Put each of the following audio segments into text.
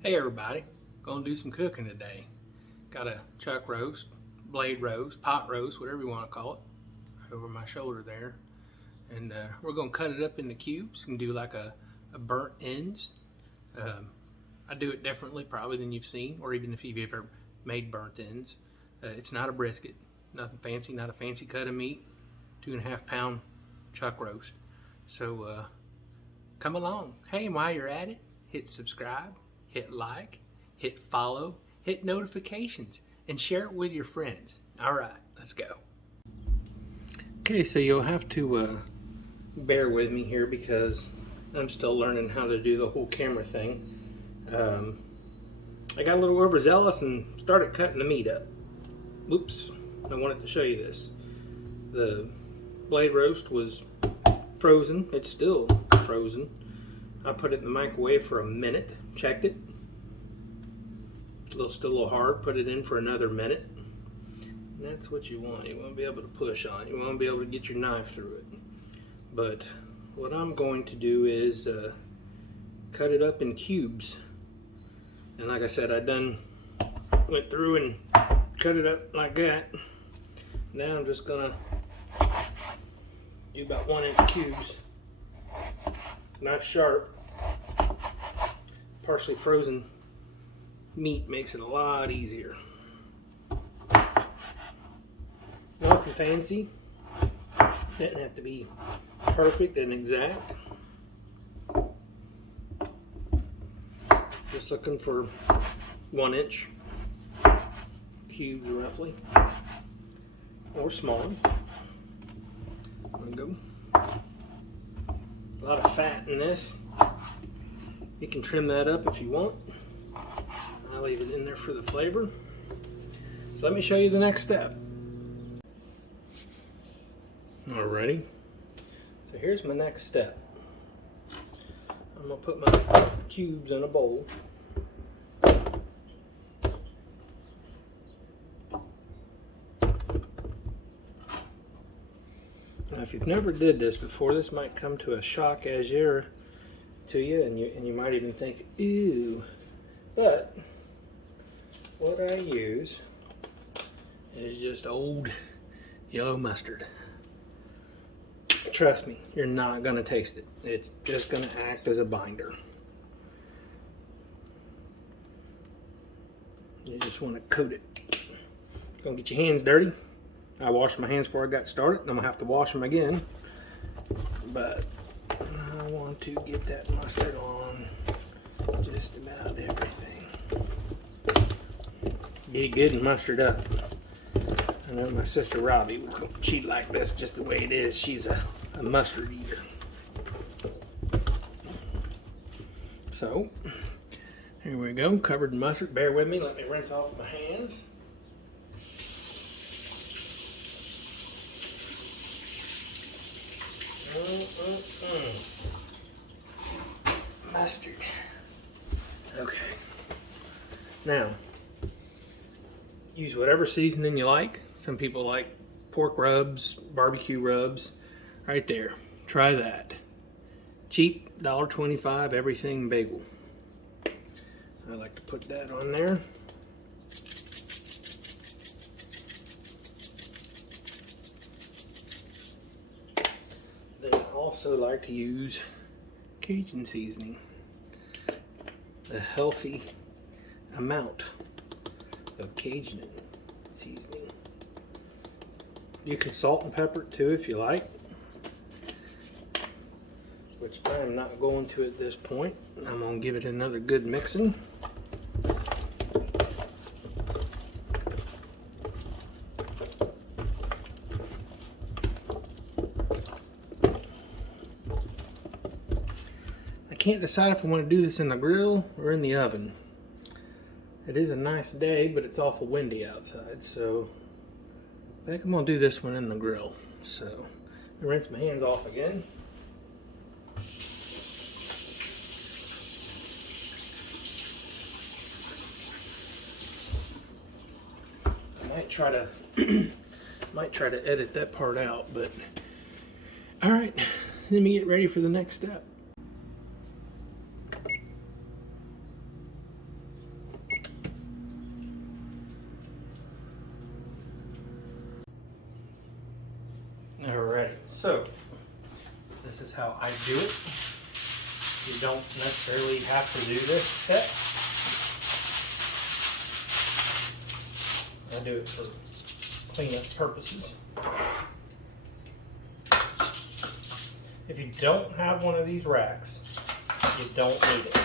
Hey everybody, gonna do some cooking today. Got a chuck roast, blade roast, pot roast, whatever you want to call it, over my shoulder there. And we're gonna cut it up into cubes and do like a burnt ends. I do it differently probably than you've seen, or even if you've ever made burnt ends. It's not a brisket, nothing fancy, not a fancy cut of meat, 2.5 pound chuck roast. So come along. Hey, and while you're at it, hit subscribe, hit like, hit follow, hit notifications, and share it with your friends. All right, let's go. Okay, so you'll have to bear with me here because I'm still learning how to do the whole camera thing. I got a little overzealous and started cutting the meat up. Oops, I wanted to show you this. The blade roast was frozen. It's still frozen. I put it in the microwave for a minute, checked it. Still a little hard, put it in for another minute. And that's what you want. You want to be able to push on it. You want to be able to get your knife through it. But what I'm going to do is cut it up in cubes. And like I said, I went through and cut it up like that. Now I'm just gonna do about 1-inch cubes. Knife sharp. Partially frozen meat makes it a lot easier. Nothing fancy. Doesn't have to be perfect and exact. Just looking for 1-inch cubes roughly, or smaller. There we go. A lot of fat in this. You can trim that up if you want. I'll leave it in there for the flavor. So let me show you the next step. Alrighty. So here's my next step. I'm gonna put my cubes in a bowl. Now, if you've never did this before, this might come to a shock to you, and you might even think, ew. But what I use is just old yellow mustard. Trust me, you're not gonna taste it. It's just gonna act as a binder. You just want to coat it. Gonna get your hands dirty. I washed my hands before I got started, and I'm gonna have to wash them again. But I want to get that mustard on just about everything. Get it good and mustard up. I know my sister Robbie, she'd like this just the way it is. She's a mustard eater. So, here we go, covered in mustard. Bear with me, let me rinse off my hands. Mustard. Okay. Now, use whatever seasoning you like. Some people like pork rubs, barbecue rubs. Right there. Try that. Cheap, $1.25, everything bagel. I like to put that on there. Then I also like to use Cajun seasoning. A healthy amount of Cajun seasoning. You can salt and pepper it too if you like, which I am not going to at this point. I'm going to give it another good mixing. I can't decide if I want to do this in the grill or in the oven. It is a nice day, but it's awful windy outside, so I think I'm going to do this one in the grill. So, I rinse my hands off again. Might try to edit that part out, but all right, let me get ready for the next step. So, this is how I do it. You don't necessarily have to do this step. I do it for cleanup purposes. If you don't have one of these racks, you don't need it.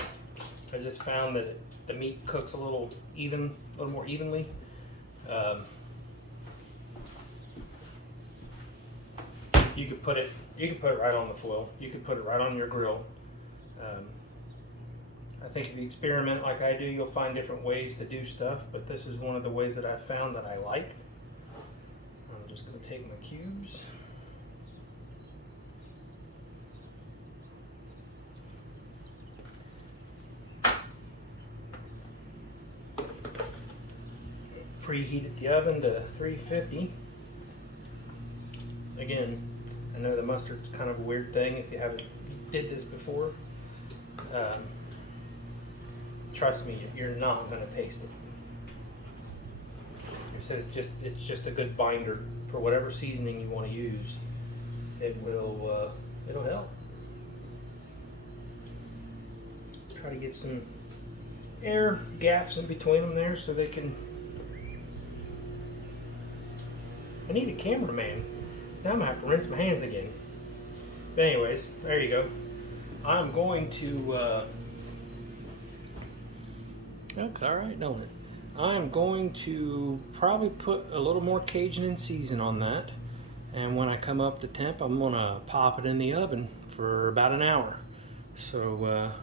I just found that the meat cooks a little more evenly. You could put it right on the foil. You could put it right on your grill. I think if you experiment like I do, you'll find different ways to do stuff, but this is one of the ways that I've found that I like. I'm just going to take my cubes. Preheated the oven to 350. Again, I know the mustard's kind of a weird thing if you haven't did this before. Trust me, you're not going to taste it. Like I said, it's just a good binder for whatever seasoning you want to use. It'll help. Try to get some air gaps in between them there so they can. I need a cameraman. So now I'm going to have to rinse my hands again. But anyways, there you go. I'm going to, that's alright, don't it? I'm going to probably put a little more Cajun and season on that. And when I come up to temp, I'm going to pop it in the oven for about an hour. So,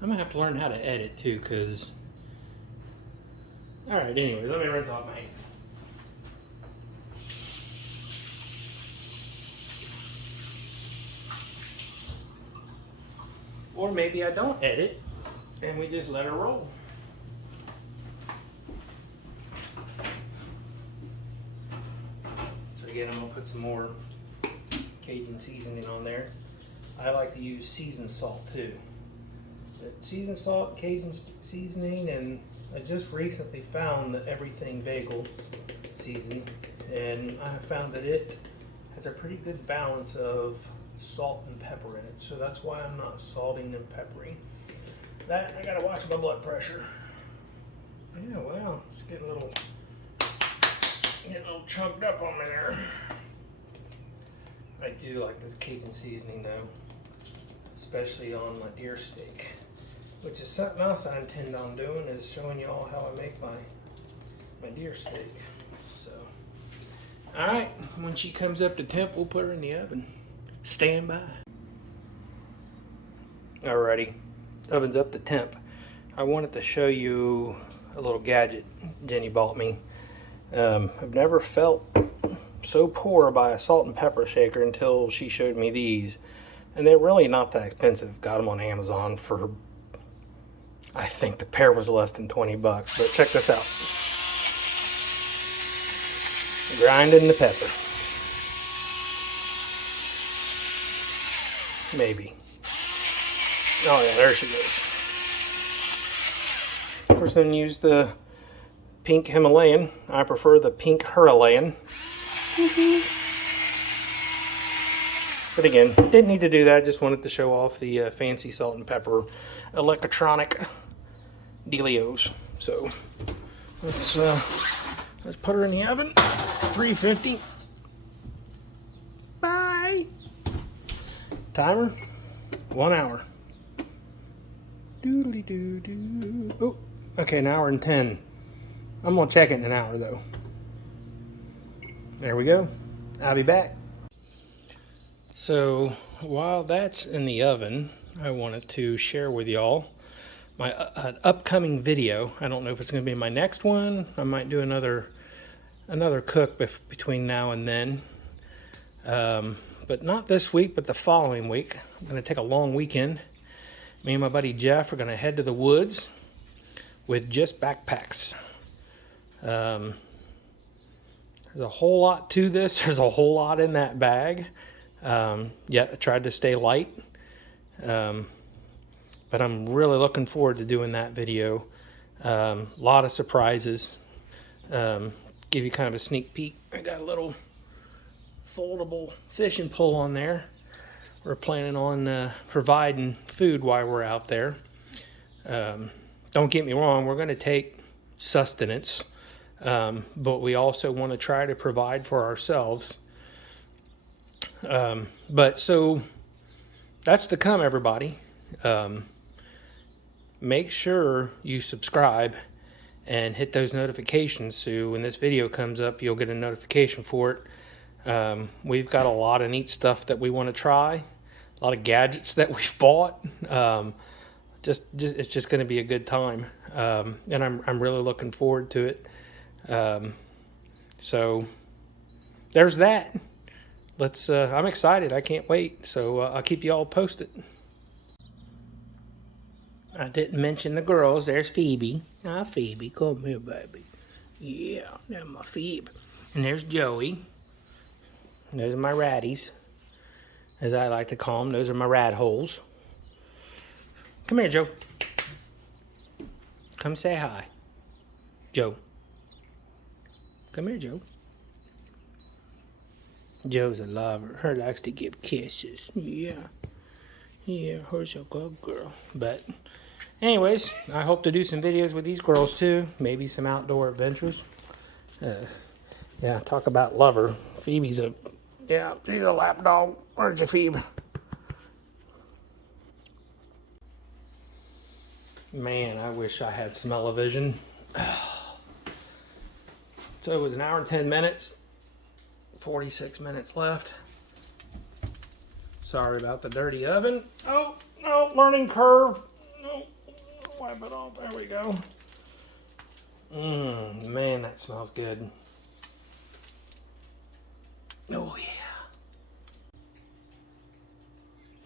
I'm going to have to learn how to edit too, because... Alright, anyways, let me rinse off my hands. Or maybe I don't edit and we just let her roll. So again, I'm gonna put some more Cajun seasoning on there. I like to use seasoned salt too. But seasoned salt, Cajun seasoning, and I just recently found the Everything Bagel season, and I have found that it has a pretty good balance of salt and pepper in it, so that's why I'm not salting and peppering. That, I gotta watch my blood pressure. Yeah, well, it's getting a little chugged up on me there. I do like this Cajun seasoning though, especially on my deer steak, which is something else I intend on doing, is showing you all how I make my deer steak. So, all right, when she comes up to temp, we'll put her in the oven. Stand by. Alrighty, oven's up to temp. I wanted to show you a little gadget Jenny bought me. I've never felt so poor by a salt and pepper shaker until she showed me these. And they're really not that expensive. Got them on Amazon for, I think the pair was less than 20 bucks. But check this out. Grinding the pepper. Maybe. Oh yeah, there she goes. Of course, then use the pink Himalayan. I prefer the pink Himalayan. But again, didn't need to do that. Just wanted to show off the fancy salt and pepper electronic dealios. So let's put her in the oven. 350. Bye. Timer, 1 hour. Doodly-doo-doo. Oh, okay, an hour and 10. I'm gonna check it in an hour though. There we go. I'll be back. So while that's in the oven, I wanted to share with y'all my upcoming video. I don't know if it's gonna be my next one. I might do another cook between now and then. But not this week, but the following week. I'm going to take a long weekend. Me and my buddy Jeff are going to head to the woods with just backpacks. There's a whole lot to this. There's a whole lot in that bag. Yet I tried to stay light. But I'm really looking forward to doing that video. Lot of surprises. Give you kind of a sneak peek. I got a little foldable fishing pole on there. We're planning on providing food while we're out there. Don't get me wrong, we're going to take sustenance, but we also want to try to provide for ourselves. But so that's to come, everybody. Make sure you subscribe and hit those notifications so when this video comes up, you'll get a notification for it. We've got a lot of neat stuff that we want to try, a lot of gadgets that we've bought. It's just going to be a good time, and I'm really looking forward to it. So there's that. I'm excited. I can't wait. So I'll keep you all posted. I didn't mention the girls. There's Phoebe. Hi, Phoebe. Come here, baby. Yeah, that's my Phoebe. And there's Joey. And those are my ratties, as I like to call them. Those are my rat holes. Come here, Joe. Come say hi. Joe. Come here, Joe. Joe's a lover. Her likes to give kisses. Yeah. Yeah, her's a good girl. But anyways, I hope to do some videos with these girls too. Maybe some outdoor adventures. Yeah, talk about lover. Phoebe's she's a lap dog. Where's your Phoebe? Man, I wish I had smell-o-vision. So it was an hour and 10 minutes. 46 minutes left. Sorry about the dirty oven. Oh, no, learning curve. No, wipe it off. There we go. Man, that smells good. Oh, yeah.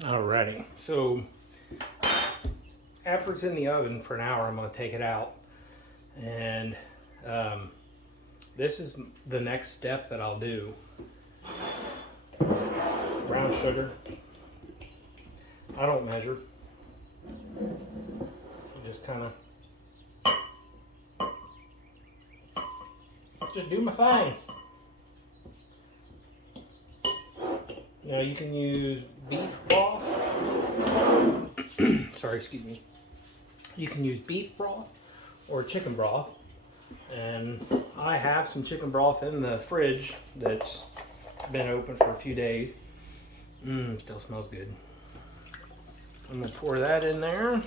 Alrighty. So, after it's in the oven for an hour, I'm going to take it out. And this is the next step that I'll do. Brown sugar. I don't measure. I just kind of just do my thing. You know, you can use beef broth. Sorry, excuse me. You can use beef broth or chicken broth. And I have some chicken broth in the fridge that's been open for a few days. Still smells good. I'm gonna pour that in there.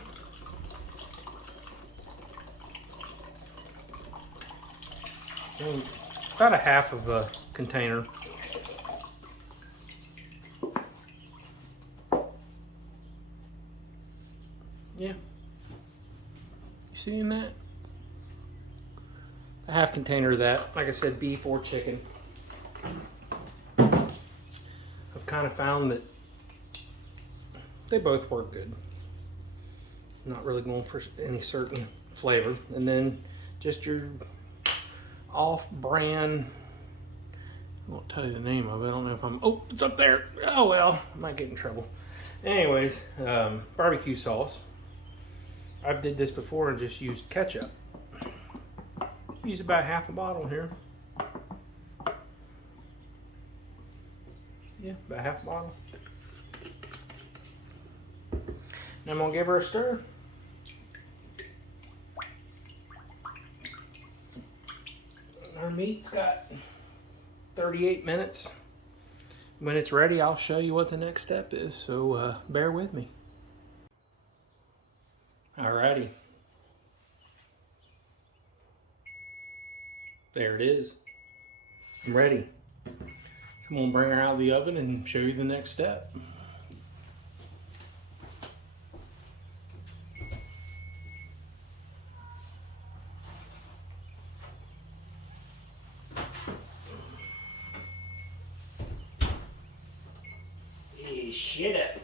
About a half of a container. Yeah. You seeing that? A half container of that. Like I said, beef or chicken. I've kind of found that they both work good. I'm not really going for any certain flavor. And then just your off-brand, I won't tell you the name of it. I don't know if oh, it's up there. Oh well, I might get in trouble. Anyways, barbecue sauce. I've did this before and just used ketchup. Use about half a bottle here. Yeah, about half a bottle. Now I'm gonna give her a stir. Our meat's got 38 minutes. When it's ready, I'll show you what the next step is, so bear with me. Alrighty. There it is. I'm ready. I'm gonna bring her out of the oven and show you the next step. Shit it.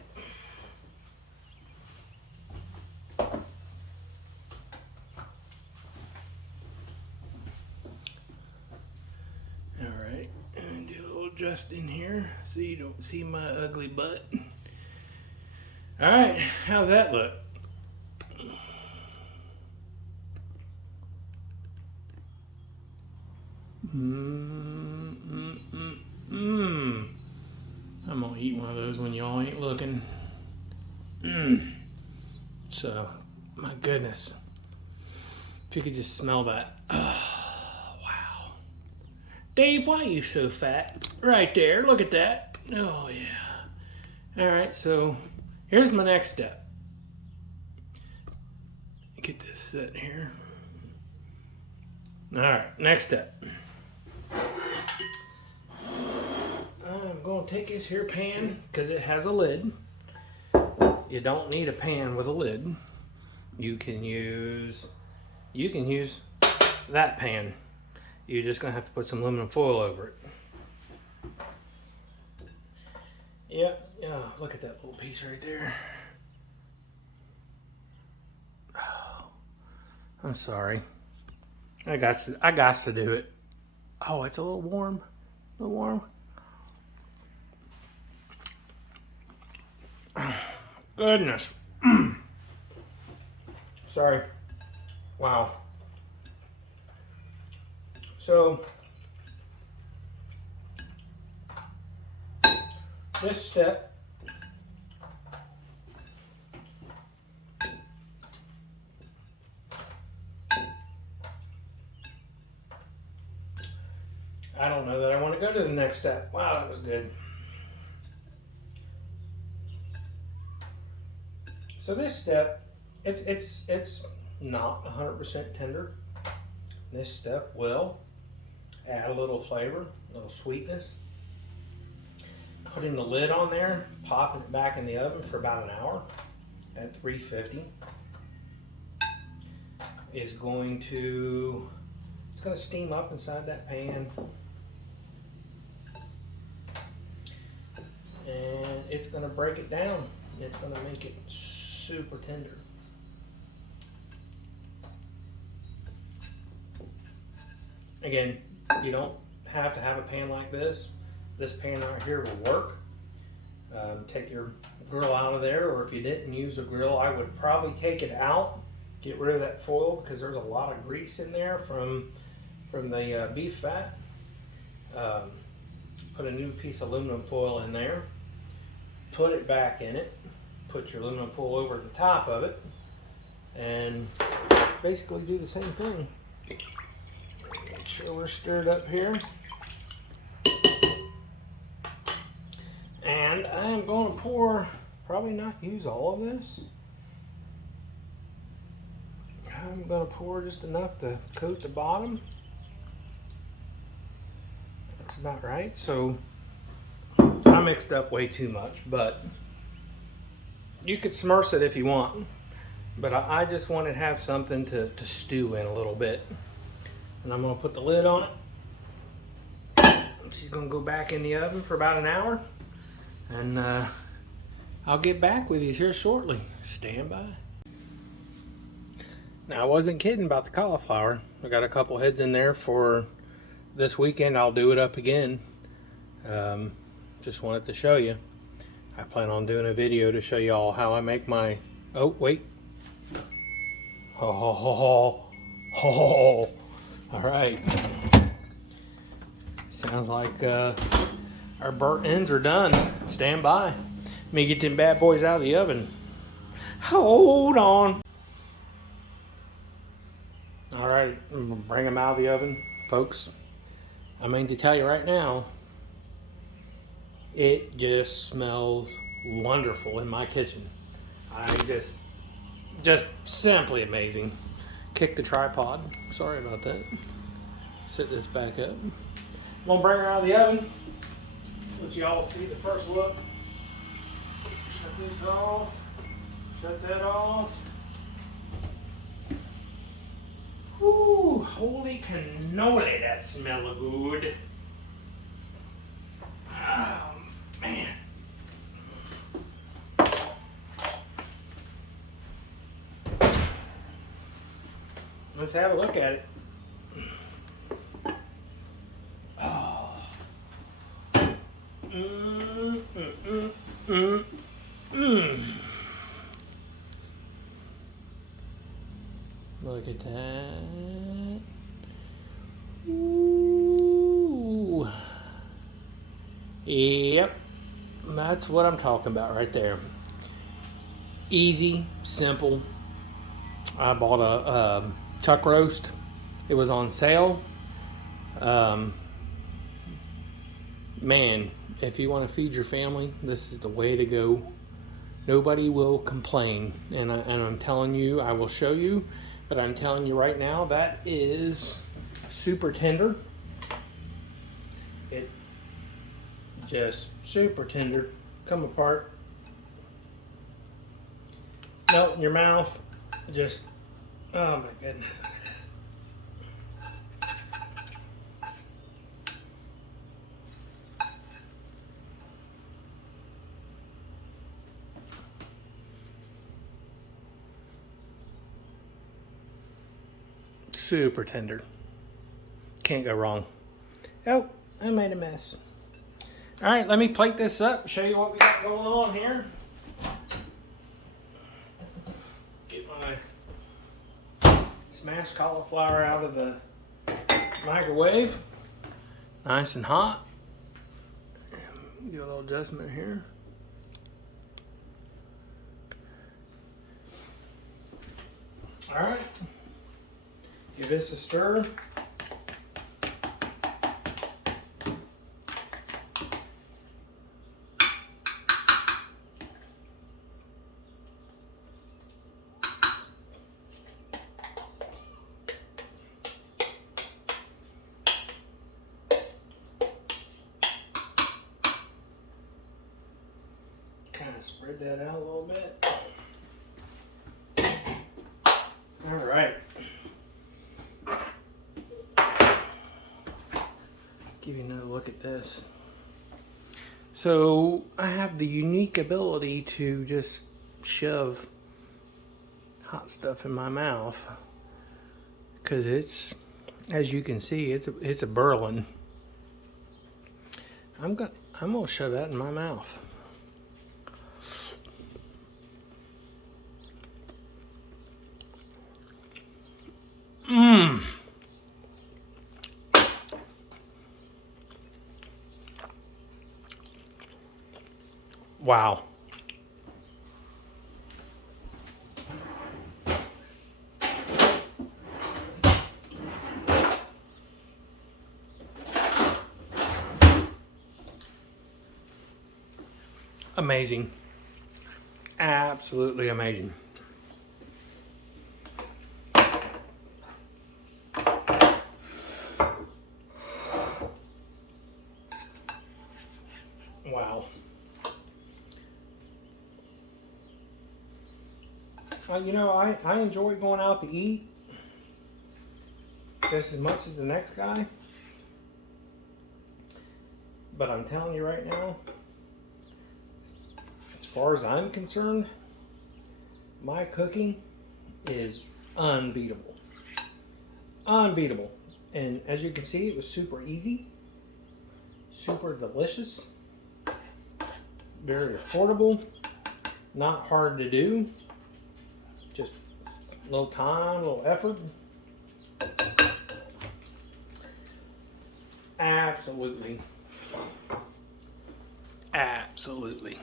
Alright, and do a little adjusting here so you don't see my ugly butt. Alright, how's that look? Mmm. when y'all ain't looking. So, my goodness. If you could just smell that. Oh, wow. Dave, why are you so fat? Right there, look at that. Oh, yeah. All right, so here's my next step. Get this set here. All right, next step. I'm going to take this here pan because it has a lid. You don't need a pan with a lid. You can use that pan. You're just going to have to put some aluminum foil over it. Yep, yeah, look at that little piece right there. Oh, I'm sorry. I got to do it. Oh, it's a little warm. A little warm. Goodness. Sorry. Wow. So this step I don't know that I want to go to the next step. Wow, that was good. So this step, it's not 100% tender. This step will add a little flavor, a little sweetness. Putting the lid on there, popping it back in the oven for about an hour at 350 is going to, it's going to steam up inside that pan. And it's going to break it down. It's going to make it super tender. Again, you don't have to have a pan like this. This pan right here will work. Take your grill out of there, or if you didn't use a grill, I would probably take it out, get rid of that foil because there's a lot of grease in there from the beef fat. Put a new piece of aluminum foil in there, put it back in it, put your aluminum foil over the top of it, and basically do the same thing. Make sure we're stirred up here. And I am going to pour, probably not use all of this. I'm going to pour just enough to coat the bottom. That's about right. So I mixed up way too much, but you could smurf it if you want. But I just wanted to have something to stew in a little bit. And I'm going to put the lid on it. She's going to go back in the oven for about an hour. And I'll get back with you here shortly. Stand by. Now, I wasn't kidding about the cauliflower. I got a couple heads in there for this weekend. I'll do it up again. Just wanted to show you. I plan on doing a video to show you all how I make my... Oh, wait. Oh. All right. Sounds like our burnt ends are done. Stand by. Let me get them bad boys out of the oven. Hold on. All right, I'm gonna bring them out of the oven, folks. I mean, to tell you right now, it just smells wonderful in my kitchen. I just simply amazing. Kick the tripod. Sorry about that. Set this back up. I'm gonna bring her out of the oven. Let you all see the first look. Shut this off. Shut that off. Ooh, holy cannoli, that smells good. Oh, man. Let's have a look at it. Oh. Look at that. Ooh. Yep. That's what I'm talking about right there. Easy, simple. I bought a chuck roast. It was on sale. Man, if you want to feed your family, this is the way to go. Nobody will complain. And I'm telling you, I will show you. But I'm telling you right now, that is super tender. It just super tender. Come apart. Melt in your mouth. Just, oh my goodness. Super tender. Can't go wrong. Oh, I made a mess. All right, let me plate this up, show you what we got going on here. Get my smashed cauliflower out of the microwave. Nice and hot. Give a little adjustment here. All right. Give this a stir. Kind of spread that out a little bit. All right. Give you another look at this. So I have the unique ability to just shove hot stuff in my mouth because it's, as you can see, it's a burling. I'm gonna shove that in my mouth. Mmm. Wow. Amazing. Absolutely amazing. Wow. You know, I enjoy going out to eat just as much as the next guy. But I'm telling you right now, as far as I'm concerned, my cooking is unbeatable. Unbeatable. And as you can see, it was super easy, super delicious, very affordable, not hard to do. Just a little time, a little effort. Absolutely. Absolutely.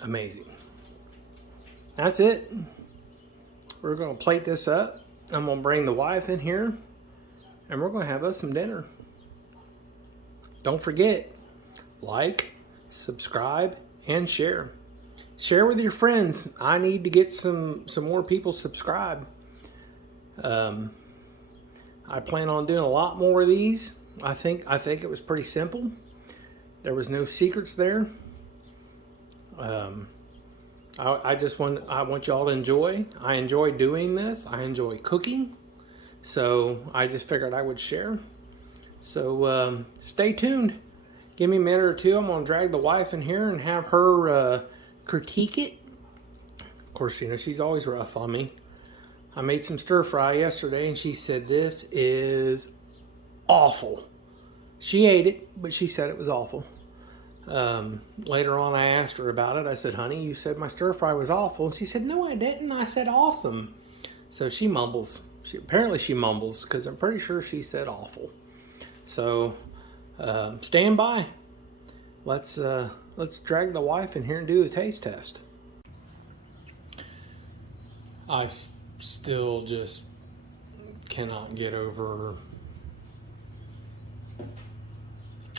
Amazing. That's it. We're going to plate this up. I'm going to bring the wife in here and we're going to have us some dinner. Don't forget, like, subscribe, and share. Share with your friends. I need to get some more people subscribed. I plan on doing a lot more of these. I think it was pretty simple. There was no secrets there. I want y'all to enjoy. I enjoy doing this. I enjoy cooking. So I just figured I would share. So stay tuned. Give me a minute or two. I'm going to drag the wife in here and have her critique it. Of course, you know, she's always rough on me. I made some stir fry yesterday and she said, "This is awful." She ate it, but she said it was awful. Later on, I asked her about it. I said, "Honey, you said my stir fry was awful." And she said, "No, I didn't. I said awesome." So she mumbles. Apparently she mumbles because I'm pretty sure she said awful. So stand by. Let's let's drag the wife in here and do a taste test. I still just cannot get over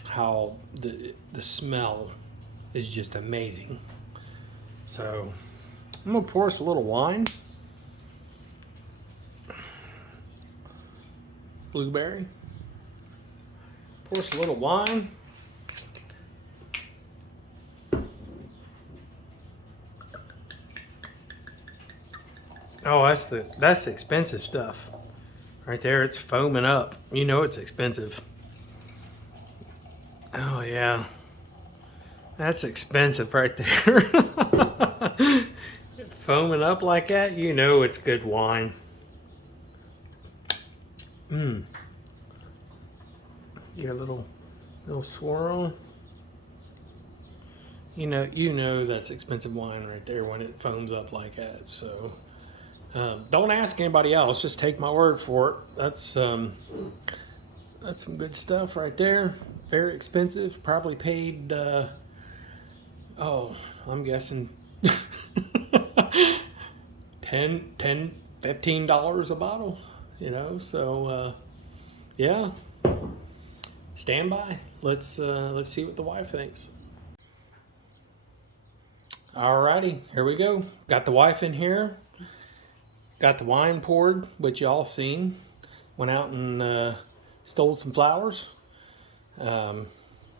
how the smell is just amazing. So I'm gonna pour us a little wine. Blueberry. Pour us a little wine. Oh, that's the expensive stuff. Right there, it's foaming up. You know it's expensive. Oh yeah. That's expensive right there. Foaming up like that, you know it's good wine. Mmm. Get a little swirl. You know that's expensive wine right there when it foams up like that. So don't ask anybody else. Just take my word for it. That's some good stuff right there. Very expensive. Probably paid. I'm guessing $15 a bottle. You know. So yeah. Stand by. Let's see what the wife thinks. Alrighty, here we go. Got the wife in here. Got the wine poured, which y'all seen. Went out and stole some flowers.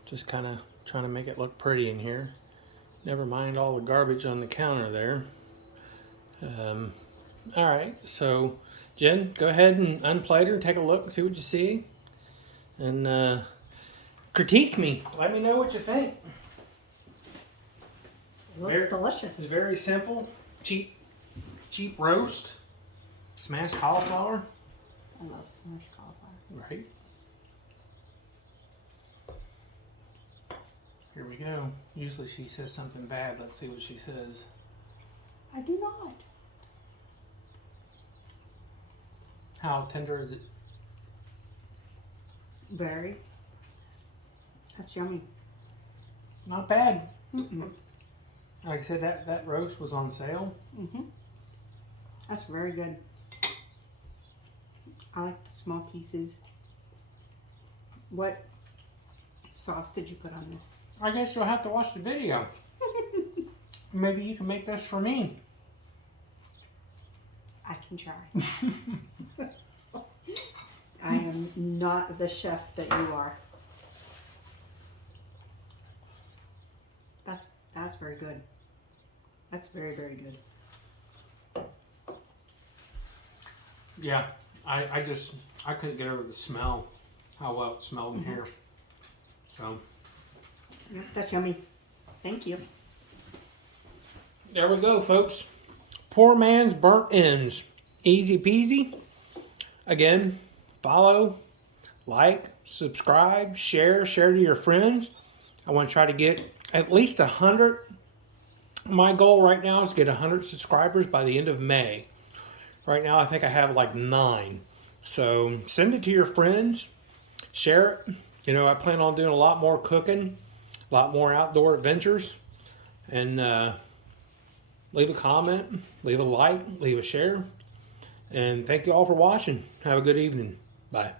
Just kind of trying to make it look pretty in here. Never mind all the garbage on the counter there. Alright, so Jen, go ahead and unplate her, take a look and see what you see. And critique me. Let me know what you think. It looks delicious. It's very simple, cheap roast. Smashed cauliflower. I love smashed cauliflower. Right. Here we go. Usually she says something bad. Let's see what she says. I do not. How tender is it? Very. That's yummy. Not bad. Mm-mm. Like I said, that roast was on sale. Mm-hmm. That's very good. I like the small pieces. What sauce did you put on this? I guess you'll have to watch the video. Maybe you can make this for me. I can try. I am not the chef that you are. That's very good. That's very, very good. Yeah, I couldn't get over the smell, how well it smelled in here. So. Yeah, that's yummy. Thank you. There we go, folks. Poor man's burnt ends. Easy peasy. Again, follow, like, subscribe, share to your friends. I want to try to get at least 100. My goal right now is to get 100 subscribers by the end of May. Right now, I think I have like 9. So send it to your friends. Share it. You know, I plan on doing a lot more cooking, a lot more outdoor adventures. And leave a comment, leave a like, leave a share. And thank you all for watching. Have a good evening. Bye.